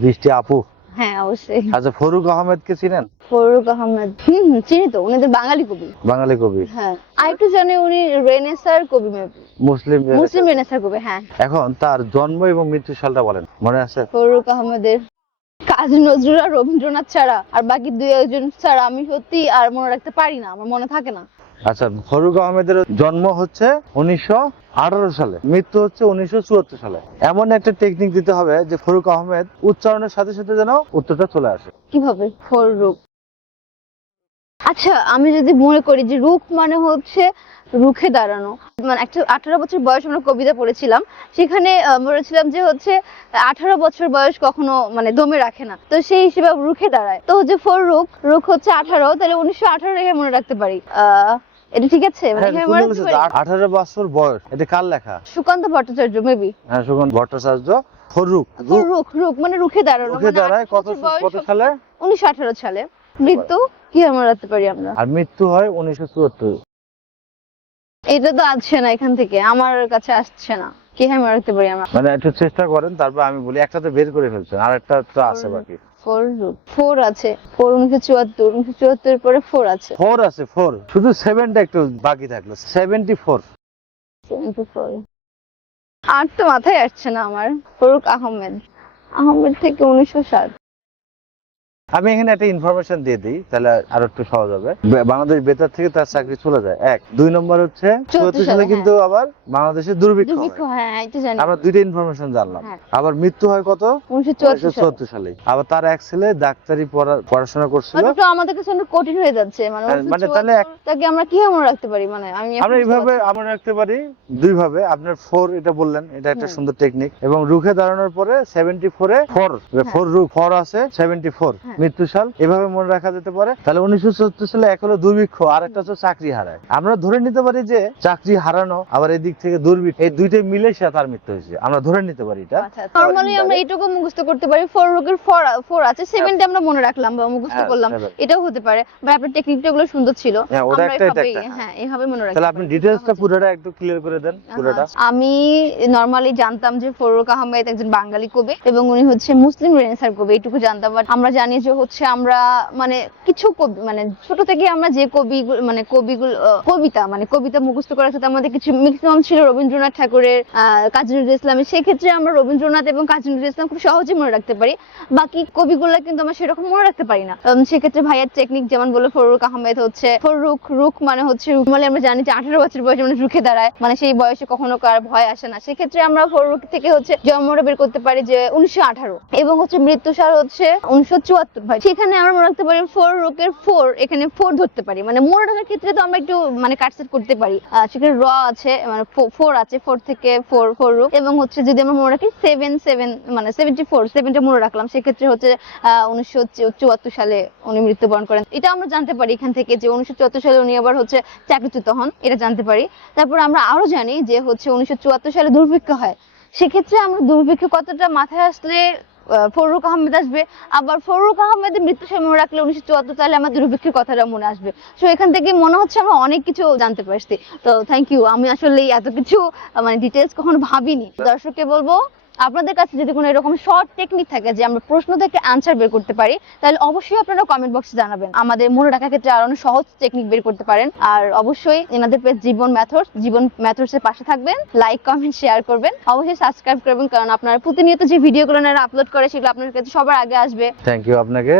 বৃষ্টি আপু? হ্যাঁ অবশ্যই। আচ্ছা ফরুক আহমেদকে চিনেন? ফরুক আহমেদ হুম হুম, চিনি তো উনি তো বাঙালি কবি। বাঙালি কবি। হ্যাঁ আর একটু জানি উনি রেনেসার কবি maybe। মুসলিম মুসলিম রেনেসার কবি হ্যাঁ। এখন তার জন্ম এবং মৃত্যু সালটা বলেন মনে আছে? ফরুক আহমেদের কাজী নজরুল আর রবীন্দ্রনাথ ছাড়া আর বাকি দুই একজন ছাড়া আমি সত্যি আর মনে রাখতে পারি না আমার মনে থাকে না। আচ্ছা ফরুক আহমেদের জন্ম হচ্ছে উনিশশো আঠারো সালে, মৃত্যু হচ্ছে উনিশশো চুয়াত্তর সালে। এমন একটা টেকনিক দিতে হবে যে ফরুক আহমেদ উচ্চারণের সাথে সাথে যেন উত্তরটা চলে আসে। কীভাবে? ফরুক। আচ্ছা আমি যদি মনে করি যে রুখ মানে হচ্ছে রুখে দাঁড়ানো। মানে একটা আঠারো বছর বয়স আমরা কবিতা পড়েছিলাম, সেখানে বলেছিলাম যে হচ্ছে আঠারো বছর বয়স কখনো মানে দমে রাখে না। তো সেই হিসেবে রুখে দাঁড়ায়। তো যে ফোর রুখ রুখ হচ্ছে আঠারো, তাহলে উনিশশো আঠারো রেখে মনে রাখতে পারি। আহ এটা ঠিক আছে? মানে হ্যাঁ? আঠারো বছর বয়স। এটা কার লেখা? সুকান্ত ভট্টাচার্য মেবি হ্যাঁ সুগন্ধ ভট্টাচার্য। মানে রুখে দাঁড়ানো রুখে মানে দাঁড়ায়। কত কত সালে? উনিশশো আঠারো সালে। মৃত্যু? কি মনে রাখতে পারি আমরা? আর মৃত্যু হয় উনিশশো চুয়াত্তর। এটা তো আসছে না এখান থেকে। আমার কাছে আসছে না। কি হ্যাঁ রাখতে পারি আমরা? মানে একটু চেষ্টা করেন তারপর আমি বলি একটা তো বের করে ফেলছেন আর একটা তো আছে বাকি। ফোর ফোর আছে। ফোর উনিশশো চুয়াত্তর উনিশশো চুয়াত্তর পরে ফোর আছে। ফোর আছে ফোর। শুধু সেভেনটা একটু বাকি থাকল। Seventy four. Seventy four. আর তো মাথায় আসছে না আমার ফরুক আহমেদ। আহমেদ থেকে উনিশশো সাত আমি এখানে একটা ইনফরমেশন দিয়ে দিই তাহলে আরও একটু সহজ হবে। বাংলাদেশ বেতার থেকে তার চাকরি চলে যায়। এক। দুই নম্বর হচ্ছে সালে, কিন্তু আবার বাংলাদেশে দুর্ভিক্ষ হয়। হ্যাঁ আমরা দুইটা ইনফরমেশন জানলাম। হ্যাঁ। আবার মৃত্যু হয় কত? উনিশশো চুয়াত্তর সালে। আবার তার এক ছেলে ডাক্তারি পড়াশোনা করছিল। মানে আমাদের কাছে অনেক কঠিন হয়ে যাচ্ছে মানে হ্যাঁ, মানে তাহলে চুয়াত্তরটাকে আমরা কি মনে রাখতে পারি? মানে আমরা এইভাবে পারছি না। আমরা রাখতে পারি দুই ভাবে আপনার ফোর এটা বললেন এটা একটা সুন্দর টেকনিক এবং রুখে দাঁড়ানোর পরে সেভেন্টি ফোরে ফোর ফোর রুখ ফোর আছে সেভেন্টি ফোর হ্যাঁ। মৃত্যু সাল এভাবে মনে রাখা যেতে পারে। তাহলে উনিশশো চুয়াত্তর সালে এক হলো দুর্ভিক্ষ আর একটা হচ্ছে চাকরি হারায়। আমরা ধরে নিতে পারি যে চাকরি হারানো আবার এদিক থেকে দুর্ভিক্ষ এই দুইটাই মিলে সে তার মৃত্যু হয়েছে। আমরা ধরে নিতে পারি এটা। আচ্ছা নরমালি আমরা এইটুকু মুখস্থ করতে পারি ফোর রোগের ফোর ফোর আছে সেভেনটা আমরা মনে রাখলাম বা মুখস্থ হ্যাঁ, করলাম। এটাও হতে পারে। বাট আপনার টেকনিকটা গুলো সুন্দর ছিল। হ্যাঁ, ওটা একটা, একটা। হ্যাঁ এইভাবে মনে তাহলে আপনি পারি। ডিটেলসটা পুরোটা একটু ক্লিয়ার করে দেন পুরোটা। আচ্ছা, আমি নরমালি জানতাম যে ফরুক আহমেদ একজন বাঙালি কবি এবং উনি হচ্ছে মুসলিম রেনেসার কবি এইটুকু জানতাম। বাট আমরা জানি যে হচ্ছে আমরা মানে কিছু কবি মানে ছোট থেকে আমরা যে কবি মানে কবিগুলো কবিতা মানে কবিতা মুখস্থ করার সাথে আমাদের কিছু ম্যাক্সিমাম ছিল রবীন্দ্রনাথ ঠাকুরের কাজী নজরুল ইসলামের। সেক্ষেত্রে আমরা রবীন্দ্রনাথ এবং কাজী নজরুল ইসলাম খুব সহজে মনে রাখতে পারি। বাকি কবিগুলো কিন্তু আমরা সেরকম মনে রাখতে পারি না। সেক্ষেত্রে ভাইয়ার টেকনিক যেমন বলল ফরুক আহমেদ হচ্ছে ফরুক রুখ মানে হচ্ছে, রুখ মানে আমরা জানি যে আঠারো বছর বয়সে মানুষ রুখে দাঁড়ায়। মানে সেই বয়সে কখনো কার ভয় আসে না। সেক্ষেত্রে আমরা ফরুক থেকে হচ্ছে জন্মটা বের করতে পারি যে উনিশশো আঠারো। এবং হচ্ছে মৃত্যু সাল হচ্ছে উনিশশো চুয়াত্তর। ভাই সেখানে আমরা মনে রাখতে পারি ফোর রুকের ফোর এখানে ফোর ধরতে পারি। মানে মনে রাখার ক্ষেত্রে তো আমরা একটু মানে কাটসেট করতে পারি। সেখানে র আছে মানে ফোর আছে ফোর থেকে ফোর ফোর রুক এবং হচ্ছে যদি আমরা মনে রাখি সেভেন সেভেন মানে সেভেন্টি ফোর সেভেনটা মনে রাখলাম, সেক্ষেত্রে হচ্ছে উনিশশো চুয়াত্তর সালে উনি মৃত্যুবরণ করেন। এটা আমরা জানতে পারি এখান থেকে যে উনিশশো চুয়াত্তর সালে উনি আবার হচ্ছে চাকরিচ্যুত হন, এটা জানতে পারি। তারপর আমরা আরও জানি যে হচ্ছে উনিশশো চুয়াত্তর সালে দুর্ভিক্ষ হয়। সেক্ষেত্রে আমরা দুর্ভিক্ষ কতটা মাথায় আসলে ফরুক আহমেদ আসবে। আবার ফরুক আহমেদের মৃত্যু সময় রাখলে উনিশশো চুয়াত্তর সালে আমার দুর্ভিক্ষের কথাটা মনে আসবে। সো এখান থেকে মনে হচ্ছে আমরা অনেক কিছু জানতে পারছি। তো থ্যাংক ইউ আমি আসলে এত কিছু মানে ডিটেলস কখনো ভাবিনি। দর্শককে বলব আপনাদের কাছে যদি কোনো এরকম শর্ট টেকনিক থাকে যে আমরা প্রশ্ন থেকে আনসার বের করতে পারি, তাহলে অবশ্যই আপনারা কমেন্ট বক্সে জানাবেন। আমাদের মনে রাখার ক্ষেত্রে আরও অনেক সহজ টেকনিক বের করতে পারেন। আর অবশ্যই এনাদের page Jibon methods Jibon methods এর পাশে থাকবেন। লাইক কমেন্ট শেয়ার করবেন। অবশ্যই সাবস্ক্রাইব করবেন, কারণ আপনারা প্রতিনিয়ত যে ভিডিওগুলো এনারা আপলোড করে, সেগুলো আপনার কাছে সবার আগে আসবে। থ্যাংক ইউ আপনাকে।